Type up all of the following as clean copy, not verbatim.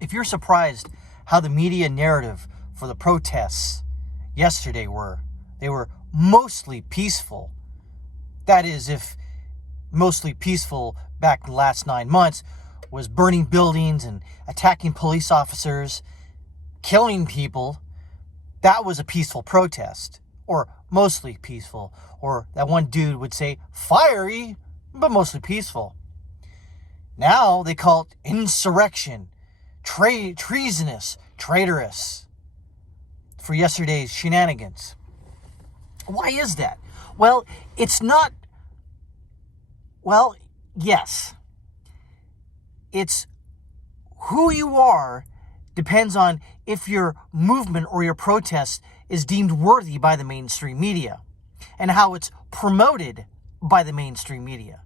If you're surprised how the media narrative for the protests yesterday they were mostly peaceful. That is, if mostly peaceful back in the last 9 months was burning buildings and attacking police officers, killing people, that was a peaceful protest, or mostly peaceful, or that one dude would say fiery, but mostly peaceful. Now they call it insurrection, treasonous, traitorous for yesterday's shenanigans. Why is that? Well, it's not, yes. It's who you are depends on if your movement or your protest is deemed worthy by the mainstream media and how it's promoted by the mainstream media.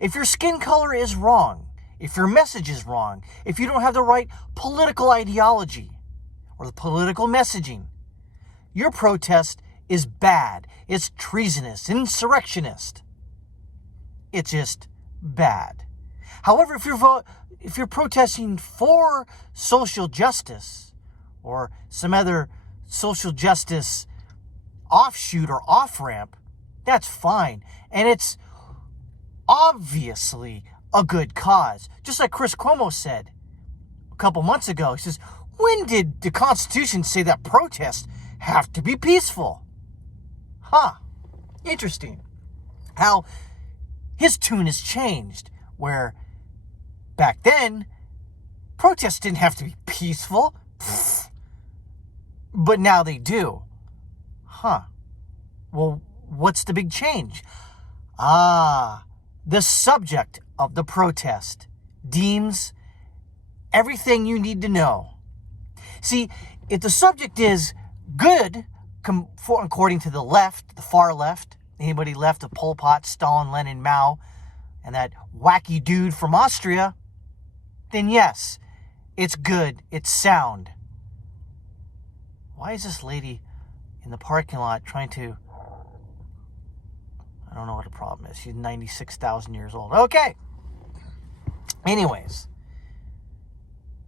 If your skin color is wrong, if your message is wrong, if you don't have the right political ideology or the political messaging, your protest is bad. It's treasonous, insurrectionist. It's just bad. However, if you're protesting for social justice or some other social justice offshoot or off-ramp, that's fine. And it's obviously a good cause. Just like Chris Cuomo said a couple months ago. He says, when did the Constitution say that protests have to be peaceful? Interesting. How his tune has changed, where back then, protests didn't have to be peaceful. But now they do. Well, what's the big change? The subject of the protest deems everything you need to know. See, if the subject is good, according to the left, the far left, anybody left of Pol Pot, Stalin, Lenin, Mao, and that wacky dude from Austria, then yes, it's good, it's sound. Why is this lady in the parking lot trying to... I don't know what the problem is. She's 96,000 years old. Okay. Anyways,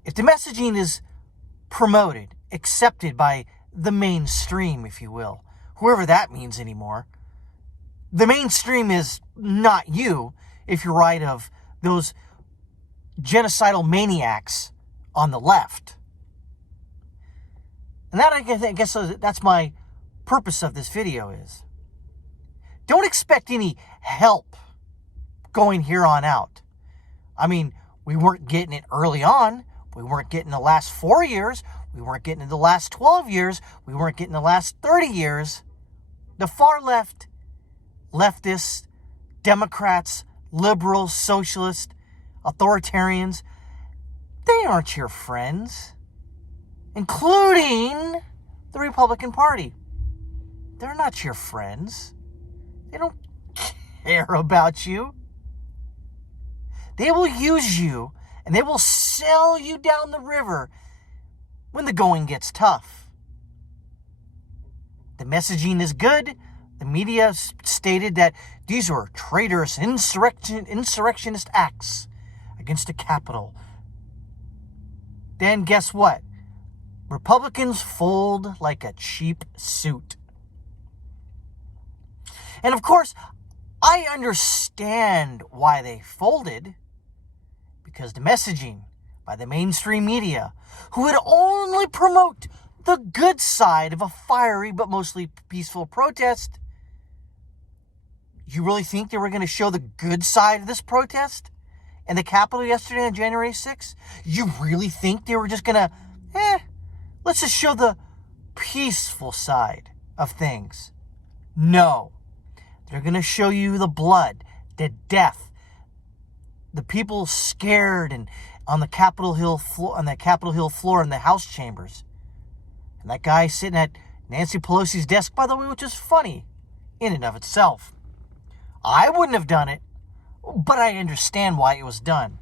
if the messaging is promoted, accepted by the mainstream, if you will, whoever that means anymore, the mainstream is not you if you're right of those genocidal maniacs on the left. And that, I guess that's my purpose of this video is. Don't expect any help going here on out. I mean, we weren't getting it early on. We weren't getting the last 4 years. We weren't getting it the last 12 years. We weren't getting the last 30 years. The far left, leftists, Democrats, liberals, socialists, authoritarians, they aren't your friends, including the Republican Party. They're not your friends. They don't care about you. They will use you and they will sell you down the river when the going gets tough. The messaging is good. The media stated that these were traitorous insurrectionist acts against the Capitol. Then guess what? Republicans fold like a cheap suit. And of course, I understand why they folded, because the messaging by the mainstream media, who would only promote the good side of a fiery but mostly peaceful protest, you really think they were going to show the good side of this protest in the Capitol yesterday on January 6th? You really think they were just going to, let's just show the peaceful side of things? No. They're going to show you the blood, the death, the people scared and on the Capitol Hill floor, in the House chambers. And that guy sitting at Nancy Pelosi's desk, by the way, which is funny in and of itself. I wouldn't have done it, but I understand why it was done.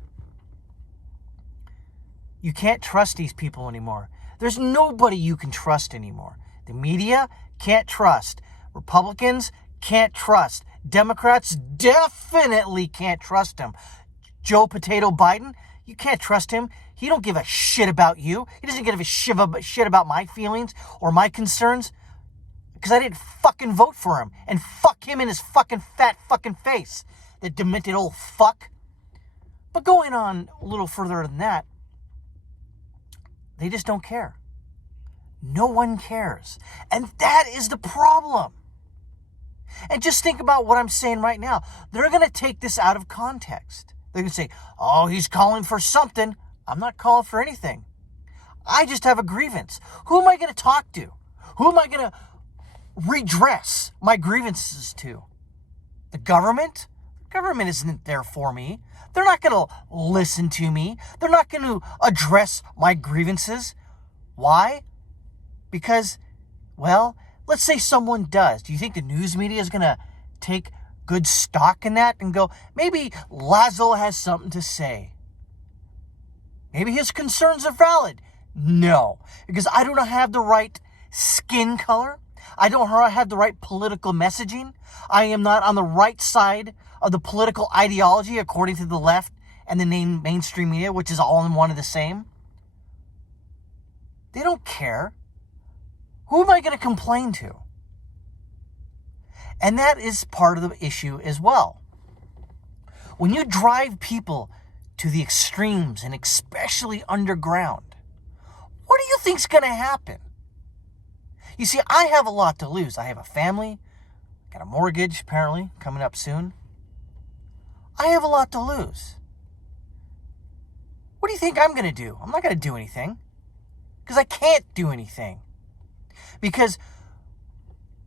You can't trust these people anymore. There's nobody you can trust anymore. The media can't trust. Republicans can't trust. Democrats definitely can't trust him. Joe Potato Biden, You can't trust him. He don't give a shit about you. He doesn't give a shit about my feelings or my concerns. Because I didn't fucking vote for him. And fuck him in his fucking fat fucking face. That demented old fuck. But going on a little further than that, they just don't care. No one cares. And that is the problem. And just think about what I'm saying right now. They're going to take this out of context. They're going to say, oh, he's calling for something. I'm not calling for anything. I just have a grievance. Who am I going to talk to? Who am I going to redress my grievances to? The government? The government isn't there for me. They're not going to listen to me. They're not going to address my grievances. Why? Because, well, let's say someone does. Do you think the news media is going to take good stock in that and go, maybe Lazo has something to say? Maybe his concerns are valid. No, because I don't have the right skin color. I don't have the right political messaging. I am not on the right side of the political ideology according to the left and the mainstream media, which is all in one and the same. They don't care. Who am I going to complain to? And that is part of the issue as well. When you drive people to the extremes, and especially underground, what do you think's going to happen? You see, I have a lot to lose. I have a family, got a mortgage apparently coming up soon. I have a lot to lose. What do you think I'm going to do? I'm not going to do anything. Because I can't do anything. Because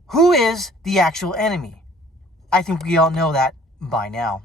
who is the actual enemy? I think we all know that by now.